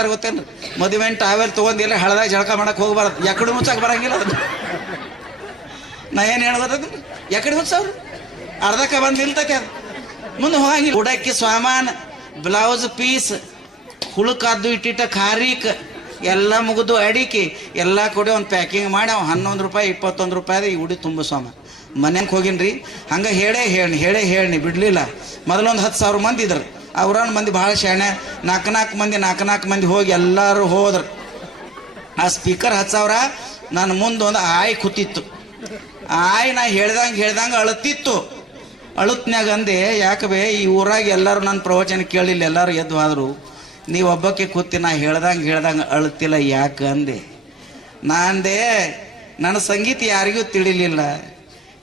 ಹೇಳ್ತಾರೆ ಗೊತ್ತೇನು ಮದುವೆ ಟಾವೆಲ್ ತೊಗೊಂಡು ಎಲ್ಲ ಹಳದಾಗ ಜಳಕ ಮಾಡಕ್ಕೆ ಹೋಗ್ಬಾರ್ದು. ಯಾಕಡೆ ಮುಚ್ಚಕ್ಕೆ ಬರಂಗಿಲ್ಲ ಅದು. ನಾ ಏನು ಹೇಳ್ಬೋದು ಯಾಕಡೆ ಮುಚ್ಚವ್ರು? ಅರ್ಧಕ್ಕೆ ಬಂದು ನಿಲ್ತೈತೆ ಅದು. ಮುಂದೆ ಹೋಗಂಗಿಲ್ಲ. ಉಡಕ್ಕಿ ಸಾಮಾನ, ಬ್ಲೌಸ್ ಪೀಸ್ ಹುಳುಕಾದ್ದು ಇಟ್ಟಿಟ್ಟ ಖಾರೀಕ್, ಎಲ್ಲ ಮುಗಿದು ಅಡಿಕೆ, ಎಲ್ಲ ಕೊಡಿ ಒಂದು ಪ್ಯಾಕಿಂಗ್ ಮಾಡಿ ಅವ್ನು ಹನ್ನೊಂದು ರೂಪಾಯಿ, ಇಪ್ಪತ್ತೊಂದು ರೂಪಾಯಿ ಈ ಉಡಿ ತುಂಬ ಸ್ವಾಮ ಮನೆಗೆ ಹೋಗಿನ್ರಿ. ಹಂಗೆ ಹೇಳೇ ಹೇಳಿ ಹೇಳೇ ಹೇಳಿ ಬಿಡಲಿಲ್ಲ. ಮೊದಲೊಂದು ಹತ್ತು ಸಾವಿರ ಮಂದಿ ಇದ್ರು. ಅವ್ರನ್ನ ಮಂದಿ ಭಾಳ ಶಾಣೆ ನಾಲ್ಕು ನಾಲ್ಕು ಮಂದಿ, ನಾಲ್ಕು ನಾಲ್ಕು ಮಂದಿ ಹೋಗಿ ಎಲ್ಲರೂ ಹೋದ್ರು. ಆ ಸ್ಪೀಕರ್ ಹಚ್ಚವ್ರ ನನ್ನ ಮುಂದೆ ಒಂದು ಆಯ್ ಕೂತಿತ್ತು. ಆಯ್ ನಾ ಹೇಳ್ದಂಗೆ ಹೇಳ್ದಂಗೆ ಅಳುತ್ತಿತ್ತು. ಅಳುತ್ನಾಗ ಅಂದೆ, ಯಾಕೆ ಬೇ, ಈ ಊರಾಗ ಎಲ್ಲರೂ ನನ್ನ ಪ್ರವಚನ ಕೇಳಿಲ್ಲ, ಎಲ್ಲರೂ ಎದ್ದು ಆದರು ನೀವು ಒಬ್ಬಕ್ಕೆ ಕೂತಿ ನಾ ಹೇಳ್ದಂಗೆ ಹೇಳ್ದಂಗೆ ಅಳುತ್ತಿಲ್ಲ, ಯಾಕೆ? ಅಂದೆ. ನಾ ಅಂದೆ ನನ್ನ ಸಂಗೀತ ಯಾರಿಗೂ ತಿಳಿಲಿಲ್ಲ.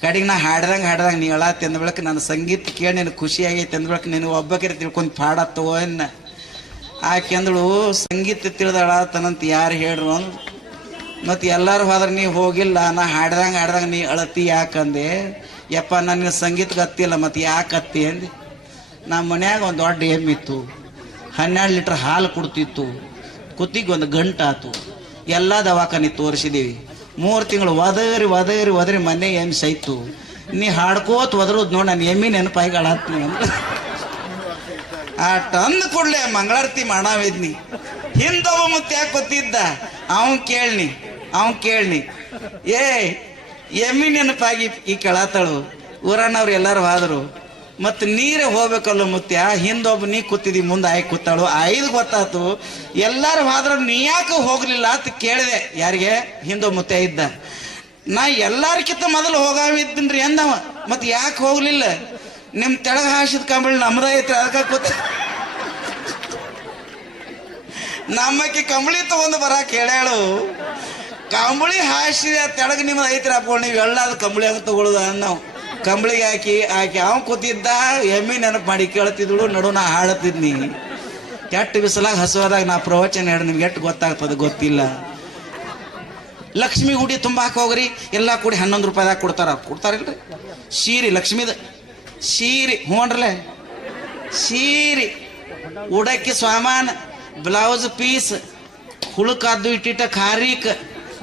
ಕಡೆಗೆ ನಾ ಹಾಡ್ದಂಗೆ ಹಾಡ್ದಂಗೆ ನೀ ಹೇಳತ್ತಿ ಅಂದ ಬೆಳಕ ನನ್ನ ಸಂಗೀತ ಕೇಳಿ ನಿನಗೆ ಖುಷಿ ಆಗೈತೆ ಅಂದ ಬೆಳಕ ನೀನು ಒಬ್ಬಕರೆ ತಿಳ್ಕೊಂಡು ಪಾಡತ್ತೋ ಅನ್ನ. ಆಕೆ ಅಂದಳು ಸಂಗೀತ ತಿಳಿದಳತನಂತ ಯಾರು ಹೇಳ್ರು ಅಂದ್, ಮತ್ತು ಎಲ್ಲರೂ ಹೋದ್ರೆ ನೀ ಹೋಗಿಲ್ಲ, ನಾ ಹಾಡ್ದಂಗೆ ಹಾಡ್ದಂಗೆ ನೀ ಅಳತಿ ಯಾಕಂದೆ ಯಪ್ಪ, ನನಗೆ ಸಂಗೀತ ಹತ್ತಿಲ್ಲ ಮತ್ತು ಯಾಕೆ ಅತ್ತಿ? ಅಂದೆ. ನಮ್ಮ ಮನ್ಯಾಗ ಒಂದು ದೊಡ್ಡ ಎಮ್ಮಿತ್ತು ಹನ್ನೆರಡು ಲೀಟ್ರ್ ಹಾಲು ಕೊಡ್ತಿತ್ತು. ಕುತ್ತಿಗೆ ಒಂದು ಗಂಟಾತು ಎಲ್ಲ ದವಾಖಾನೆ ತೋರಿಸಿದೀವಿ. ಮೂರು ತಿಂಗಳು ಒದರಿ ಒದರಿ ಒದರಿ ಮನೆ ಎಮ್ಮೆ ಸೈತು? ನೀ ಹಾಡ್ಕೋತ ಒದರೋದು ನೋಡಿ ನಾನು ಎಮ್ಮಿ ನೆನಪಾಗಿ ಅಳತ್ನಿ ಅಂದ್ರೆ ಆ ಟಂದ್ ಕೊಡ್ಲೆ ಮಂಗಳಾರತಿ ಮಾಡಾವಿದ್ನಿ. ಹಿಂದವ ಮುತ್ತೆ ಯಾಕೆ ಗೊತ್ತಿದ್ದ? ಅವನ್ ಕೇಳ್ನಿ ಅವನ್ ಕೇಳ್ನಿ. ಏ ಎಮ್ಮಿ ನೆನಪಾಗಿ ಈ ಕೆಳತಳು. ಊರಣ್ಣವ್ರು ಎಲ್ಲರೂ ಹೋದ್ರು ಮತ್ತು ನೀರೇ ಹೋಗ್ಬೇಕಲ್ಲ ಮುತ್ಯ ಹಿಂದೊಬ್ಬ ನೀ ಕೂತಿದಿ, ಮುಂದೆ ಆಯ್ ಕೂತಾಳು. ಐದು ಗೊತ್ತಾತು. ಎಲ್ಲರೂ ಹಾದ್ರ ನೀ ಯಾಕೆ ಹೋಗ್ಲಿಲ್ಲ ಅಂತ ಕೇಳಿದೆ. ಯಾರಿಗೆ? ಹಿಂದೊಬ್ಬ ಮುತ್ಯ ಇದ್ದ. ನಾ ಎಲ್ಲಾರ್ಕಿಂತ ಮೊದಲು ಹೋಗಾವಿದ್ದೀನ್ರಿ ಅಂದವ. ಮತ್ತೆ ಯಾಕೆ ಹೋಗ್ಲಿಲ್ಲ? ನಿಮ್ ತೆಳಗ ಹಾಸಿದ ಕಂಬಳಿ ನಮ್ದ ಅದಕ್ಕೆ ಕೂತ. ನಮ್ಮಕ್ಕೆ ಕಂಬಳಿ ತಗೊಂಡು ಬರಕ್ಕೆ ಹೇಳ್ಯಾಳು. ಕಂಬಳಿ ಹಾಸಿದ ತೆಳಗ ನಿಮ್ದು ಐತ್ರಿ ಅಪ್ಪ, ನೀವು ಎಲ್ಲಾದ ಕಂಬಳಿ ಹಾಕಿ ತಗೊಳ್ಳೋದು ನಾವು ಕಂಬಳಿಗೆ ಹಾಕಿ ಹಾಕಿ ಅವ ಕೂತಿದ್ದ ಎಮ್ಮಿ ನೆನಪು ಮಾಡಿ ಕೇಳ್ತಿದ್ಳು, ನಡು ನಾ ಹಾಡತಿದ್ನಿ ಕೆಟ್ಟ ಬಿಸಲಾಗ ಹಸುವಾದಾಗ ನಾ ಪ್ರವಚನ ಹೇಳಿ ನಿಮ್ಗೆ ಎಷ್ಟು ಗೊತ್ತಾಗ್ತದೆ ಗೊತ್ತಿಲ್ಲ. ಲಕ್ಷ್ಮಿ ಗುಡಿ ತುಂಬಾಕ್ ಹೋಗ್ರಿ, ಎಲ್ಲ ಕೂಡಿ ಹನ್ನೊಂದು ರೂಪಾಯಿದಾಗ ಕೊಡ್ತಾರ. ಕೊಡ್ತಾರಿಲ್ರಿ? ಸೀರೆ ಸೀರಿ ಸೀರೆ ಹ್ಞೂನ್ರಲೆ ಸೀರಿ ಉಡಕ್ಕೆ ಸಾಮಾನು ಬ್ಲೌಸ್ ಪೀಸ್, ಹುಳುಕಾದ್ದು ಇಟ್ಟಿಟ್ಟ ಖಾರೀಕ್.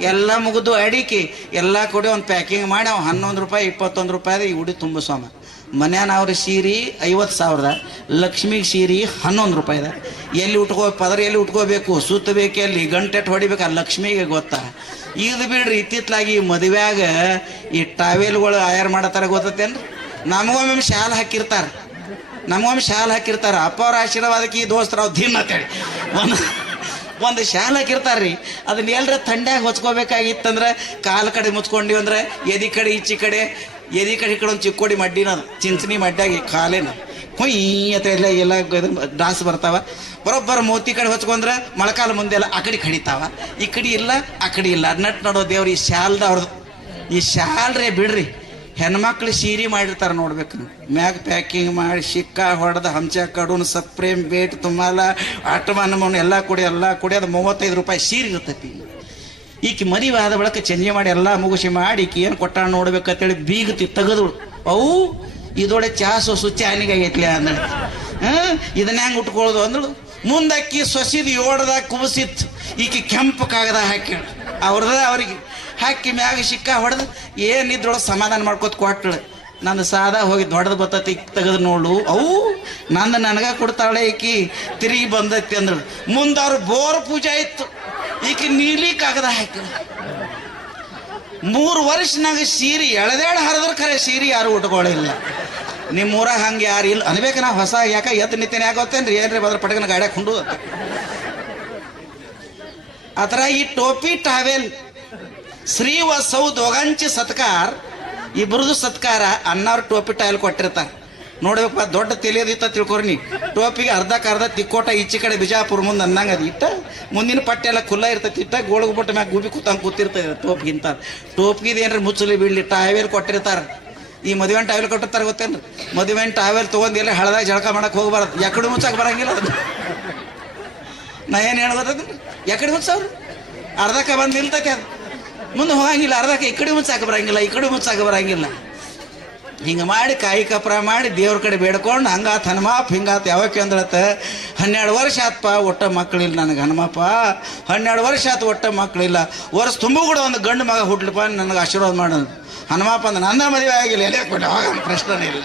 ಎಲ್ಲ ಮುಗಿದು ಅಡಿಕೆ, ಎಲ್ಲ ಕೊಡಿ ಒಂದು ಪ್ಯಾಕಿಂಗ್ ಮಾಡಿ ಅವ್ನು ಹನ್ನೊಂದು ರೂಪಾಯಿ, ಇಪ್ಪತ್ತೊಂದು ರೂಪಾಯಿ ಈ ಉಡಿ ತುಂಬ ಸ್ವಾಮ. ಮನ್ಯಾನ ಅವ್ರ ಸೀರೆ ಐವತ್ತು ಸಾವಿರದ, ಲಕ್ಷ್ಮಿಗೆ ಸೀರೆ ಹನ್ನೊಂದು ರೂಪಾಯಿದ ಎಲ್ಲಿ ಉಟ್ಕೋ, ಪದರ ಎಲ್ಲಿ ಉಟ್ಕೋಬೇಕು, ಸುತ್ತಬೇಕು ಎಲ್ಲಿ, ಗಂಟೆಟ್ ಹೊಡಿಬೇಕು ಆ ಲಕ್ಷ್ಮಿಗೆ ಗೊತ್ತಾ? ಇದು ಬಿಡ್ರಿ ಇತ್ತಿತ್ತಲಾಗಿ ಮದುವೆಯಾಗ ಈ ಟಾವೆಲ್ಗಳು ಆಯಾರು ಮಾಡತ್ತಾರ ಗೊತ್ತೇನ್ರಿ ನಮಗೊಮ್ಮೆ ಶಾಲ್ ಹಾಕಿರ್ತಾರೆ. ನಮಗೊಮ್ಮೆ ಶಾಲ್ ಹಾಕಿರ್ತಾರೆ. ಅಪ್ಪ ಅವ್ರ ಆಶೀರ್ವಾದಕ್ಕೆ ಈ ದೋಸ್ತರ ದಿನ ಅಂತೇಳಿ. ಒಂದು ಒಂದು ಶಾಲ್ ಹಾಕಿರ್ತಾರ್ರಿ. ಅದನ್ನ ಎಲ್ರ ಥಂಡ್ಯಾಗ ಹೊಚ್ಕೋಬೇಕಾಗಿತ್ತಂದ್ರೆ ಕಾಲು ಕಡೆ ಮುಚ್ಕೊಂಡಿವಿ ಅಂದ್ರೆ ಎದಿ ಕಡೆ, ಈಚಿ ಕಡೆ, ಎದಿ ಕಡೆ ಕಡೆ ಒಂದು ಚಿಕ್ಕೋಡಿ ಮಡ್ಡಿನ ಚಿಂಚನಿ ಮಡ್ಡಾಗಿ ಕಾಲೇನ. ಅಂತ ಎಲ್ಲ ಎಲ್ಲ ಡಾಸ್ ಬರ್ತಾವ. ಬರೋಬ್ಬರ ಮೋತಿ ಕಡೆ ಹೊಚ್ಕೊಂಡ್ರೆ ಮೊಳಕಾಲ ಮುಂದೆ ಎಲ್ಲ ಆ ಕಡೆ ಕಡಿತಾವ. ಈ ಕಡೆ ಇಲ್ಲ, ಆ ಕಡೆ ಇಲ್ಲ. ನಟ್ ನೋಡೋ ದೇವ್ರು, ಈ ಶಾಲ್ದ ಅವ್ರದ್ದು ಈ ಶಾಲ್ರೇ ಬಿಡ್ರಿ. ಹೆಣ್ಮಕ್ಳು ಸೀರೆ ಮಾಡಿರ್ತಾರೆ ನೋಡ್ಬೇಕು. ಮ್ಯಾಗ್ ಪ್ಯಾಕಿಂಗ್ ಮಾಡಿ ಶಿಕ್ಕ ಹೊಡೆದು, ಹಂಚ, ಕಡುನ್ ಸಪ್ರೇಮ್ ಬೇಟ್ ತುಂಬಾಲ ಆಟಮಾನ, ಮೌನ, ಎಲ್ಲ ಕೊಡಿ ಎಲ್ಲ ಕೊಡಿ, ಅದು ಮೂವತ್ತೈದು ರೂಪಾಯಿ ಸೀರೆ ಇರ್ತೈತಿ. ಈಕೆ ಮದುವೆ ಆದ ಬಳಿಕ ಚಂಜೆ ಮಾಡಿ ಎಲ್ಲ ಮುಗಿಸಿ ಮಾಡಿ, ಈಕೆ ಏನು ಕೊಟ್ಟಾಳ ನೋಡ್ಬೇಕಂತೇಳಿ ಬೀಗತಿ ತೆಗೆದಳು. ಅವು ಇದೊಡೆ ಚಾ ಸೊಸು ಚಾನಿಗೆ ಆಗೈತ್ಲೆ ಅಂದಳು. ಹಾಂ, ಇದನ್ನ ಹೆಂಗೆ ಉಟ್ಕೊಳ್ಳೋದು ಅಂದಳು. ಮುಂದಕ್ಕಿ ಸೊಸಿದು ಏಳ್ದಾಗ ಕುಬಸಿತ್ತು ಈಕೆ ಕೆಂಪು ಕಾಗದ ಹಾಕಿ ಅವ್ರದ ಅವ್ರಿಗೆ ಹಾಕಿ ಮ್ಯಾಗ ಸಿಕ್ಕ ಹೊಡೆದು ಏನಿದ್ರೊಳಗೆ ಸಮಾಧಾನ ಮಾಡ್ಕೊತ ಕೊಟ್ಟಳು ನಂದು ಸಾದಾ ಹೋಗಿ ದೊಡ್ಡದು ಬತ್ತತಿ ತೆಗೆದು ನೋಡು. ಅವು ನಂದು ನನಗ ಕೊಡ್ತಾಳೆ ಈಕಿ, ತಿರುಗಿ ಬಂದೈತಿ ಅಂದಳು. ಮುಂದೆ ಅವ್ರ ಬೋರ್ ಪೂಜೆ ಇತ್ತು. ಈಕಿ ನೀಲಿ ಕಾಗದ ಹಾಕಿ ಮೂರು ವರ್ಷನಾಗ ಸೀರೆ ಎಳೆದೇಳು ಹರಿದ್ರೆ ಖರೆ ಸೀರೆ ಯಾರು ಉಟ್ಕೊಳ್ಳಿಲ್ಲ ನಿಮ್ಮ ಊರಾಗ ಹಂಗೆ ಯಾರು ಇಲ್ಲ. ಅನ್ಬೇಕು ನಾ ಹೊಸ ಯಾಕೆ ಎತ್ತ ನಿತ್ತೇನೆ ಯಾಕೆ ಗೊತ್ತೇನ್ರಿ? ಏನ್ರಿ ಬದ್ರ ಪಟಕನ ಗಾಡ್ಯಾಗ ಕೊಂಡು ಆ ಥರ ಈ ಟೋಪಿ, ಟಾವೆಲ್ ಶ್ರೀ ದೊಗಂಚಿ ಸತ್ಕಾರ ಇಬ್ಬರದು ಸತ್ಕಾರ ಅನ್ನಾರು ಟೋಪಿ ಟೈಲ್ ಕೊಟ್ಟಿರ್ತಾರೆ. ನೋಡ್ಬೇಕಪ್ಪ, ದೊಡ್ಡ ತಿಳಿಯೋದಿತ್ತ ತಿಳ್ಕೊರಿ ಟೋಪಿಗೆ ಅರ್ಧಕ್ಕೆ ಅರ್ಧ ತಿಕ್ಕೋಟ ಈಚೆ ಕಡೆ ಬಿಜಾಪುರ ಮುಂದೆ ಅನ್ನಂಗ ಅದು. ಇಟ್ಟ ಮುಂದಿನ ಪಟ್ಟೆ ಖುಲ್ಲ ಇರ್ತೈತಿ. ಇಟ್ಟ ಗೋಳಗ್ ಬಿಟ್ಟ ಮ್ಯಾಗ ಗುಬಿ ಕೂತಂಗೆ ಕೂತಿರ್ತದೆ ಟೋಪ್ಗಿಂತ. ಟೋಪ್ಗಿದ ಏನ್ರಿ ಮುಚ್ಚಲಿ ಬೀಳ್ಲಿ ಟಾವೆಲ್ ಕೊಟ್ಟಿರ್ತಾರೆ. ಈ ಮದುವೆ ಟಾವೆಲ್ ಕೊಟ್ಟಿರ್ತಾರೆ ಗೊತ್ತೇನು ಮದುವೆ ಟಾವೆಲ್ ತೊಗೊಂಡು ಎಲ್ಲ ಹಳದಾಗ ಜಳಕ ಮಾಡಕ್ಕೆ ಹೋಗ್ಬಾರ್ದು. ಯಾಕಡೆ ಮುಚ್ಚಕ್ಕೆ ಬರಂಗಿಲ್ಲ ಅದು. ನಾ ಏನು ಹೇಳ್ಬೋದು ಯಾಕಡೆ ಮುಚ್ಚವ್ರು? ಅರ್ಧಕ್ಕೆ ಬಂದು ನಿಲ್ತೈತೆ ಅದು. ಮುಂದೆ ಹೋಗಂಗಿಲ್ಲ, ಅರ್ಧಕ್ಕೆ ಈ ಕಡೆ ಮುಚ್ಚಾಕ ಬರಂಗಿಲ್ಲ, ಈ ಕಡೆ ಮುಚ್ಚಾಕ ಬರಂಗಿಲ್ಲ. ಹಿಂಗೆ ಮಾಡಿ ಕಾಯಿ ಕಪ್ರ ಮಾಡಿ ದೇವ್ರ ಕಡೆ ಬೇಡ್ಕೊಂಡು ಹಂಗಾತು ಹನುಮಾಪ್, ಹಿಂಗಾತ್ ಯಾವಕ್ಕೆ ಅಂದ್ರತ್ತ, ಹನ್ನೆರಡು ವರ್ಷ ಆತ್ಪ, ಒಟ್ಟ ಮಕ್ಕಳಿಲ್ಲ ನನಗೆ ಹನುಮಪ್ಪ ಹನ್ನೆರಡು ವರ್ಷ ಆತು ಒಟ್ಟ ಮಕ್ಕಳಿಲ್ಲ ವರ್ಷ ತುಂಬ ಕೂಡ ಒಂದು ಗಂಡು ಮಗ ಹುಟ್ಲಪ್ಪ, ನನಗೆ ಆಶೀರ್ವಾದ ಮಾಡೋದು. ಹನುಮಪ್ಪ ಅಂದ್ರೆ ನನ್ನ ಮದುವೆ ಆಗಿಲ್ಲ ಎಲೆ ಅವಾಗ ಪ್ರಶ್ನೆ ಇಲ್ಲ.